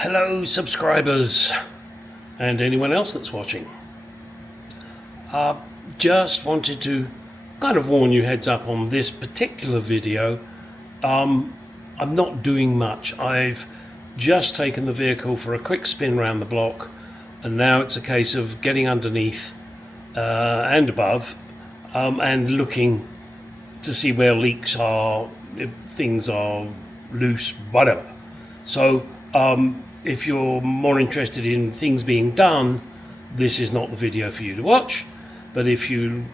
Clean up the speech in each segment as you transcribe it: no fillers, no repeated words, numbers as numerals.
Hello subscribers and anyone else that's watching. Just wanted to kind of warn you, heads up on this particular video. I'm not doing much. I've just taken the vehicle for a quick spin around the block, and now it's a case of getting underneath and above and looking to see where leaks are, if things are loose, whatever. So if you're more interested in things being done, this is not the video for you to watch. But if you,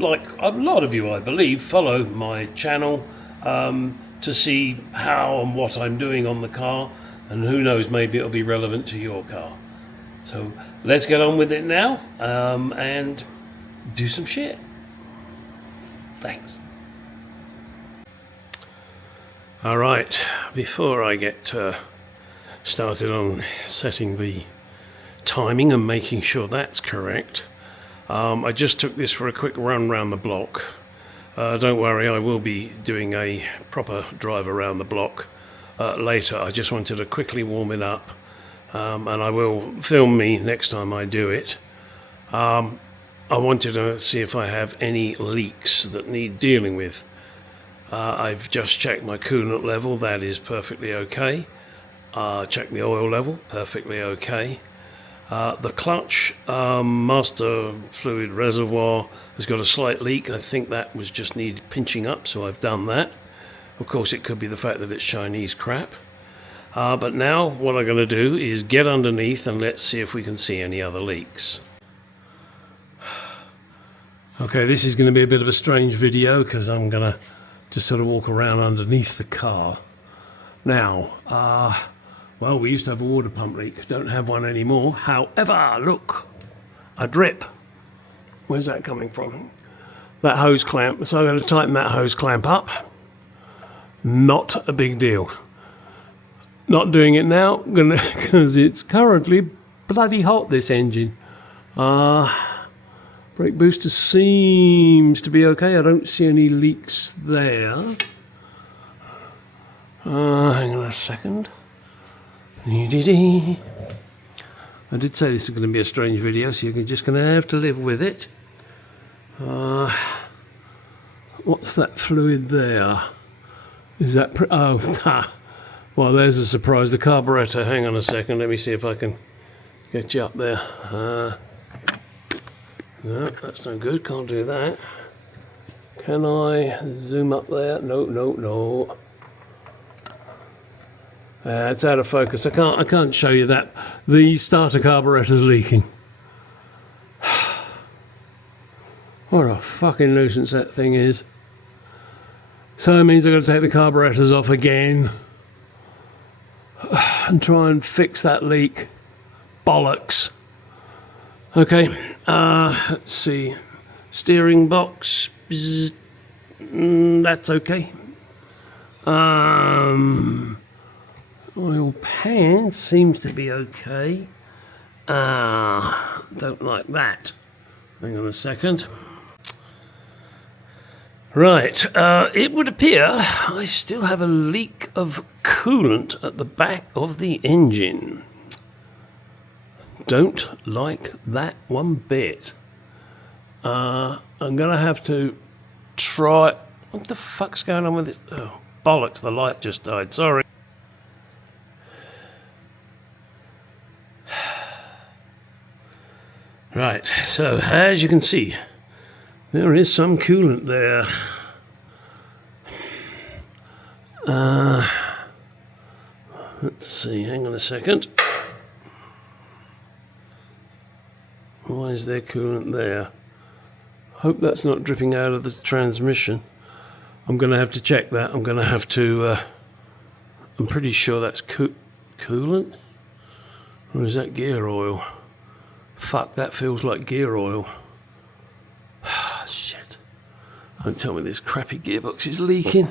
like a lot of you I believe, follow my channel to see how and what I'm doing on the car, and who knows, maybe it'll be relevant to your car. So let's get on with it now and do some shit. Thanks. All right, before I get started on setting the timing and making sure that's correct, I just took this for a quick run around the block. Don't worry, I will be doing a proper drive around the block later. I just wanted to quickly warm it up, and I will film me next time I do it. I wanted to see if I have any leaks that need dealing with. I've just checked my coolant level, that is perfectly okay. Check the oil level, perfectly okay. The clutch master fluid reservoir has got a slight leak. I think that was just need pinching up, so I've done that. Of course, it could be the fact that it's Chinese crap. But now what I'm going to do is get underneath and let's see if we can see any other leaks. Okay, this is going to be a bit of a strange video because I'm going to just sort of walk around underneath the car. Now, well, we used to have a water pump leak. Don't have one anymore. However, look, a drip. Where's that coming from? That hose clamp. So I'm going to tighten that hose clamp up. Not a big deal. Not doing it now because it's currently bloody hot, this engine. Brake booster seems to be okay. I don't see any leaks there. Hang on a second. I did say this is going to be a strange video, so you're just going to have to live with it. What's that fluid there? Is that... well, there's a surprise. The carburetor. Hang on a second. Let me see if I can get you up there. No, that's no good. Can't do that. Can I zoom up there? No. It's out of focus. I can't show you that. The starter carburetor's leaking. What a fucking nuisance that thing is. So it means I've got to take the carburetors off again and try and fix that leak. Bollocks. Okay, let's see. Steering box. That's okay. Oil pan seems to be okay. Don't like that. Hang on a second. Right, it would appear I still have a leak of coolant at the back of the engine. Don't like that one bit. I'm gonna have to try... What the fuck's going on with this? Oh, bollocks, the light just died, sorry. Right, so as you can see, there is some coolant there. Let's see, hang on a second. Why is there coolant there? Hope that's not dripping out of the transmission. I'm going to have to check that. I'm going to have to... I'm pretty sure that's coolant? Or is that gear oil? Fuck, that feels like gear oil. Shit. Don't tell me this crappy gearbox is leaking.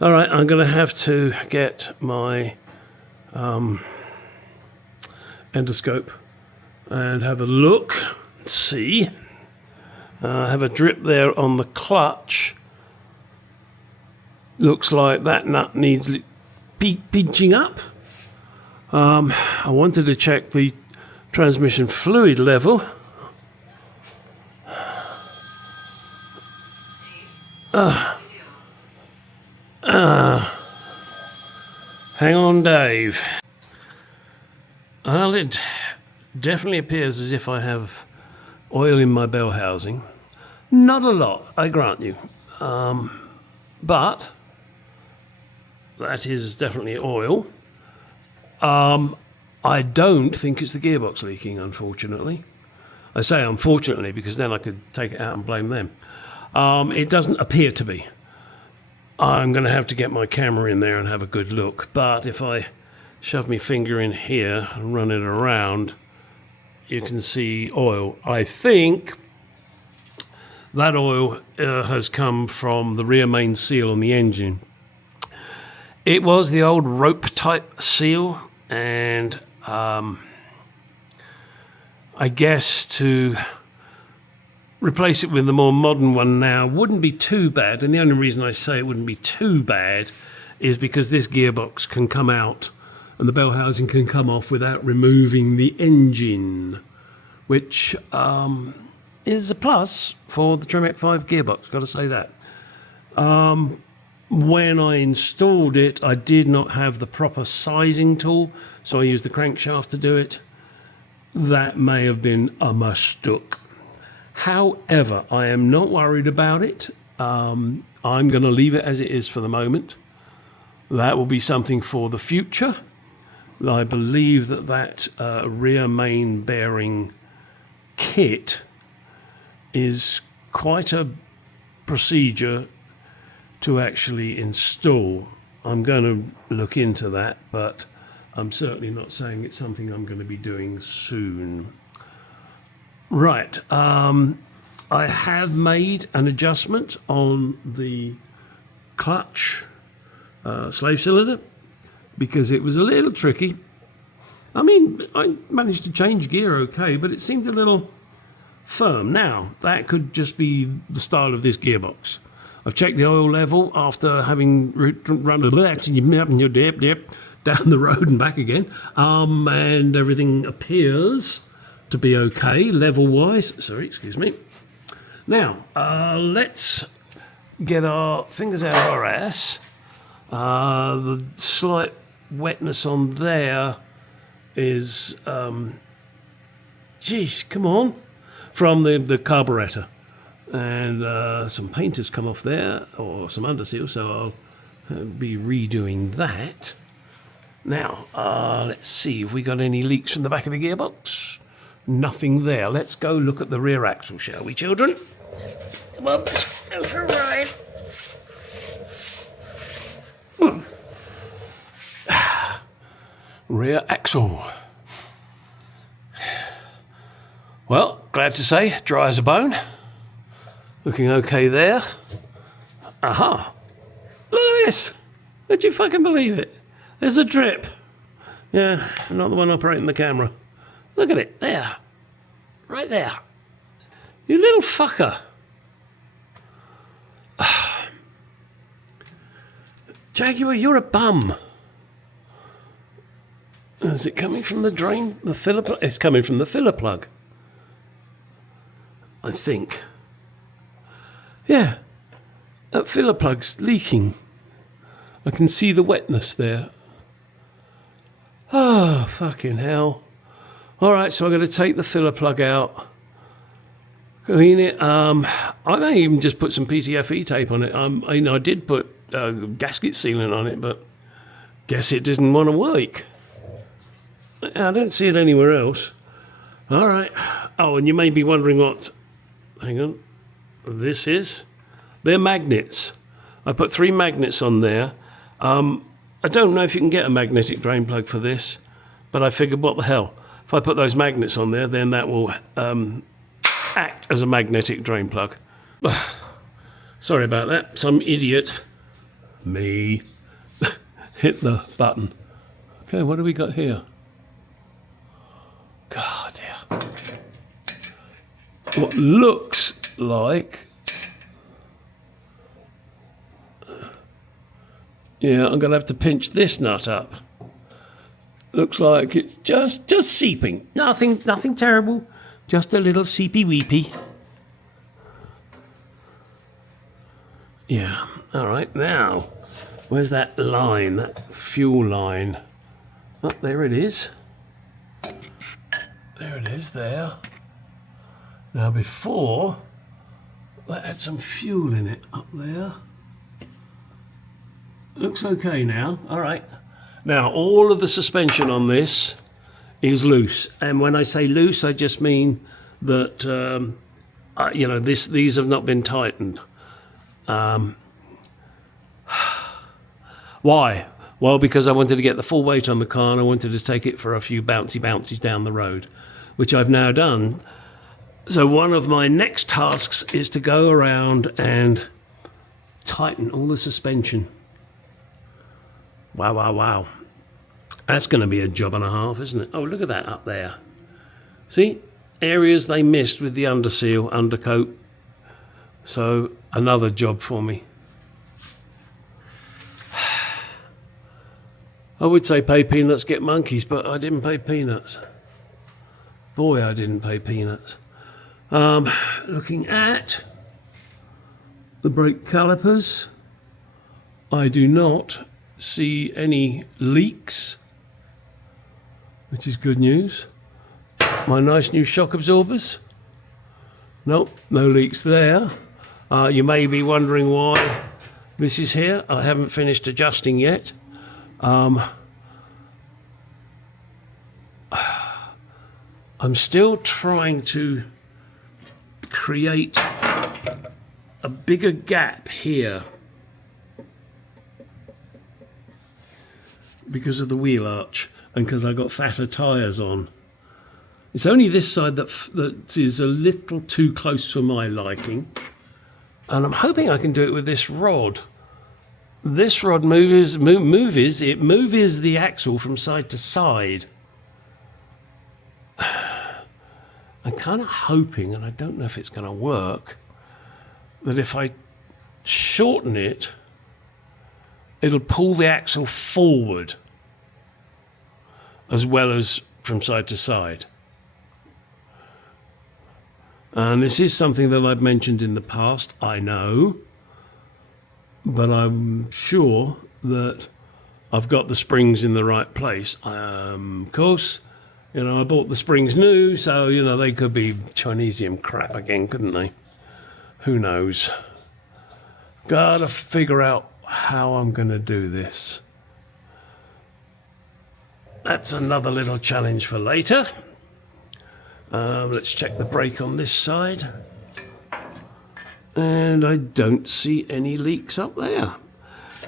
Alright, I'm going to have to get my endoscope and have a look, see. Have a drip there on the clutch. Looks like that nut needs pinching up. I wanted to check the transmission fluid level. Hang on, Dave. Well, it definitely appears as if I have oil in my bell housing. Not a lot, I grant you. But that is definitely oil. I don't think it's the gearbox leaking, unfortunately. I say unfortunately because then I could take it out and blame them. It doesn't appear to be. I'm going to have to get my camera in there and have a good look. But if I shove my finger in here and run it around, you can see oil. I think that oil has come from the rear main seal on the engine. It was the old rope type seal, and I guess to replace it with the more modern one now wouldn't be too bad. And the only reason I say it wouldn't be too bad is because this gearbox can come out and the bell housing can come off without removing the engine, which is a plus for the Tremec 5 gearbox, got to say that. When I installed it, I did not have the proper sizing tool, so I used the crankshaft to do it. That may have been a mistake. However, I am not worried about it. I'm going to leave it as it is for the moment. That will be something for the future. I believe that rear main bearing kit is quite a procedure to actually install. I'm going to look into that, but I'm certainly not saying it's something I'm going to be doing soon. Right, I have made an adjustment on the clutch slave cylinder because it was a little tricky. I mean, I managed to change gear okay, but it seemed a little firm. Now, that could just be the style of this gearbox. I've checked the oil level after having run down the road and back again, and everything appears to be okay level-wise. Sorry, excuse me. Now, let's get our fingers out of our ass. The slight wetness on there is, geez, come on, from the carburetor. And some paint has come off there, or some underseal, so I'll be redoing that. Now, let's see if we got any leaks from the back of the gearbox. Nothing there. Let's go look at the rear axle, shall we, children? Come on, let's go for a ride. Rear axle. Well, glad to say, dry as a bone. Looking okay there. Aha. Look at this. Would you fucking believe it? There's a drip. Yeah, not the one operating the camera. Look at it, there. Right there. You little fucker. Jaguar, you're a bum. Is it coming from the drain? The filler plug? It's coming from the filler plug. I think. Yeah. That filler plug's leaking. I can see the wetness there. Oh, fucking hell. Alright, so I'm going to take the filler plug out. Clean it. I may even just put some PTFE tape on it. I did put gasket sealant on it, but guess it didn't want to work. I don't see it anywhere else. Alright. Oh, and you may be wondering what... Hang on. This is... They're magnets. I put 3 magnets on there. I don't know if you can get a magnetic drain plug for this, but I figured, what the hell? If I put those magnets on there, then that will act as a magnetic drain plug. Sorry about that. Some idiot, me, hit the button. Okay, what do we got here? God, yeah. What looks like... Yeah, I'm going to have to pinch this nut up. Looks like it's just seeping. Nothing terrible. Just a little seepy weepy. Yeah. All right. Now, where's that line? That fuel line? Oh, there it is. There it is. There. Now, before that had some fuel in it up there. Looks okay now. All right. Now, all of the suspension on this is loose. And when I say loose, I just mean that, these have not been tightened. Why? Well, because I wanted to get the full weight on the car and I wanted to take it for a few bouncies down the road, which I've now done. So one of my next tasks is to go around and tighten all the suspension. Wow. That's going to be a job and a half, isn't it? Oh, look at that up there. See? Areas they missed with the underseal, undercoat. So, another job for me. I would say pay peanuts, get monkeys, but I didn't pay peanuts. Boy, I didn't pay peanuts. Looking at the brake calipers, I do not see any leaks, which is good news. My nice new shock absorbers, nope, no leaks there. You may be wondering why this is here. I haven't finished adjusting yet. I'm still trying to create a bigger gap here because of the wheel arch and because I got fatter tyres on. It's only this side that is a little too close for my liking, and I'm hoping I can do it with this rod. This rod moves the axle from side to side. I'm kind of hoping, and I don't know if it's going to work, that if I shorten it, it'll pull the axle forward as well as from side to side. And this is something that I've mentioned in the past, I know, but I'm sure that I've got the springs in the right place. Of course, I bought the springs new, so, they could be Chinesium crap again, couldn't they? Who knows? Gotta figure out how I'm going to do this. That's another little challenge for later. Let's check the brake on this side. And I don't see any leaks up there.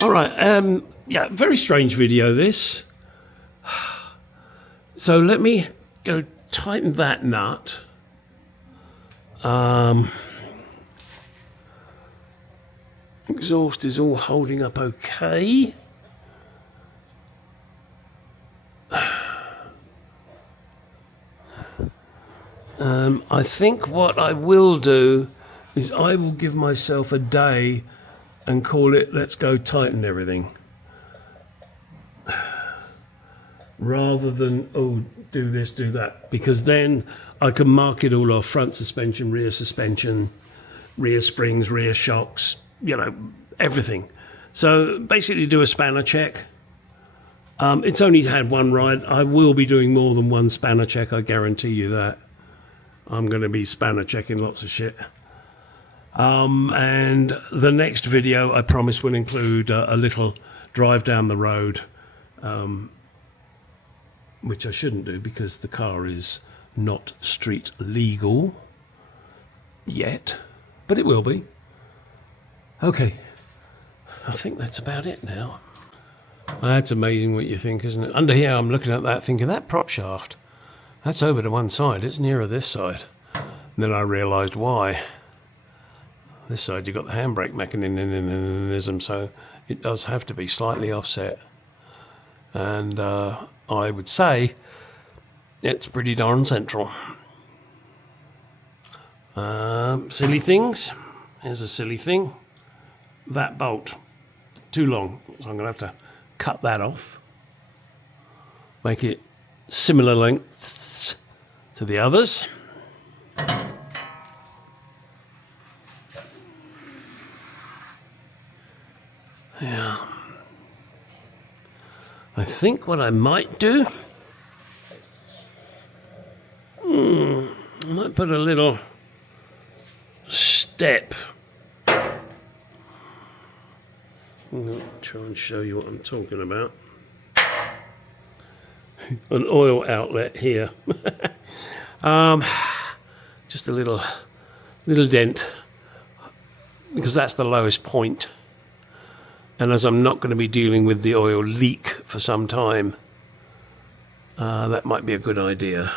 All right, very strange video this. So let me go tighten that nut. Exhaust is all holding up okay. I think what I will do is I will give myself a day and call it let's go tighten everything. Rather than, do this, do that. Because then I can mark it all off: front suspension, rear springs, rear shocks, everything. So basically do a spanner check. It's only had one ride. I will be doing more than one spanner check, I guarantee you that. I'm going to be spanner checking lots of shit. And the next video, I promise, will include a little drive down the road, which I shouldn't do because the car is not street legal yet, but it will be. Okay, I think that's about it now. That's amazing what you think, isn't it? Under here, I'm looking at that thinking, that prop shaft, that's over to one side, it's nearer this side. And then I realised why. This side you've got the handbrake mechanism, so it does have to be slightly offset. And I would say it's pretty darn central. Silly things. Here's a silly thing. That bolt, too long, so I'm going to have to cut that off. make it similar lengths to the others. Yeah. I think what I might do, I might put a little step. I'll try and show you what I'm talking about. An oil outlet here. Just a little dent, because that's the lowest point. And as I'm not going to be dealing with the oil leak for some time, that might be a good idea.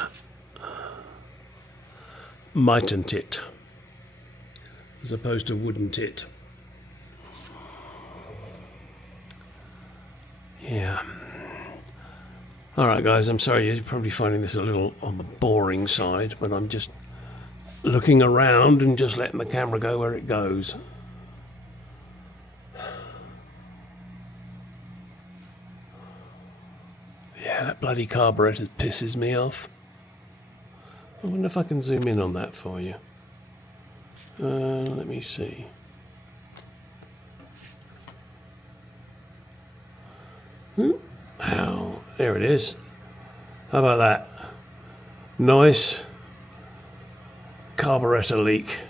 Mightn't it? As opposed to wouldn't it? Yeah. Alright guys, I'm sorry you're probably finding this a little on the boring side, but I'm just looking around and just letting the camera go where it goes. Yeah, that bloody carburetor pisses me off. I wonder if I can zoom in on that for you. Let me see. Ow, there it is. How about that? Nice carburetor leak.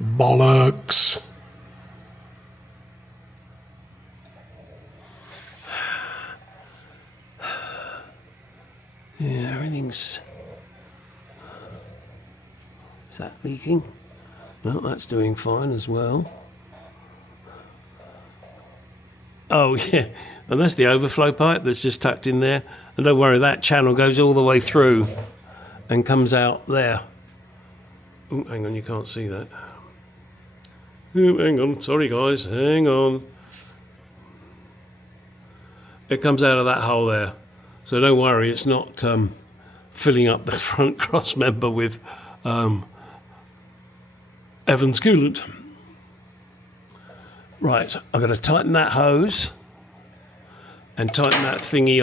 Bollocks. Yeah, everything's... Is that leaking? No, that's doing fine as well. Oh yeah, and that's the overflow pipe that's just tucked in there. And don't worry, that channel goes all the way through and comes out there. Oh, hang on, you can't see that. Oh, hang on, sorry guys, hang on. It comes out of that hole there. So don't worry, it's not filling up the front cross member with Evans coolant. Right, I've got to tighten that hose and tighten that thingy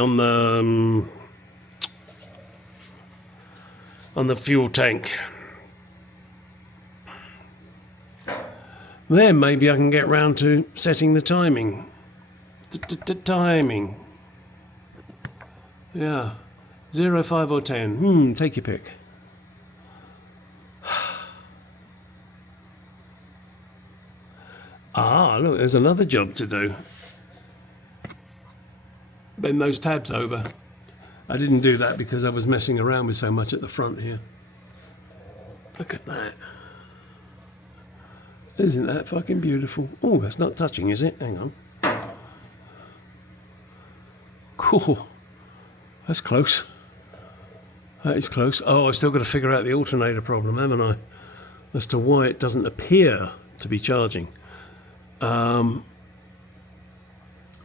on the fuel tank. Then maybe I can get round to setting the timing. Timing. Yeah, 0, 5 or 10. Take your pick. Ah, look, there's another job to do. Bend those tabs over. I didn't do that because I was messing around with so much at the front here. Look at that. Isn't that fucking beautiful? Oh, that's not touching, is it? Hang on. Cool. That's close. That is close. Oh, I've still got to figure out the alternator problem, haven't I? As to why it doesn't appear to be charging. I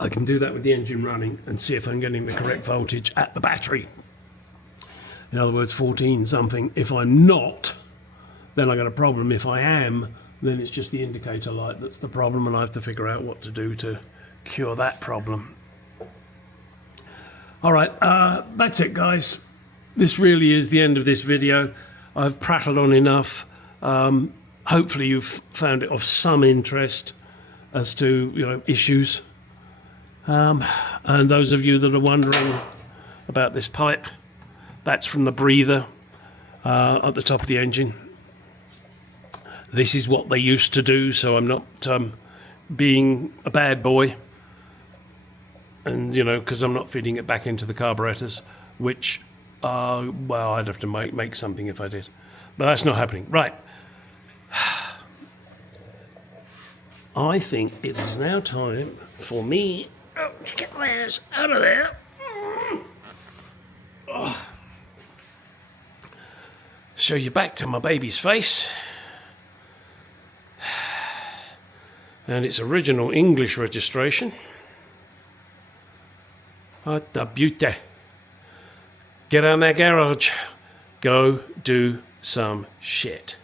can do that with the engine running and see if I'm getting the correct voltage at the battery. In other words, 14 something. If I'm not, then I got a problem. If I am, then it's just the indicator light that's the problem, and I have to figure out what to do to cure that problem. All right, that's it, guys. This really is the end of this video. I've prattled on enough. Hopefully you've found it of some interest as to issues. And those of you that are wondering about this pipe, that's from the breather at the top of the engine. This is what they used to do, so I'm not being a bad boy. And, because I'm not feeding it back into the carburetors, which, well, I'd have to make something if I did. But that's not happening. Right. I think it is now time for me to get my ass out of there. Show you back to my baby's face. And its original English registration. What the beauty. Get out of that garage. Go do some shit.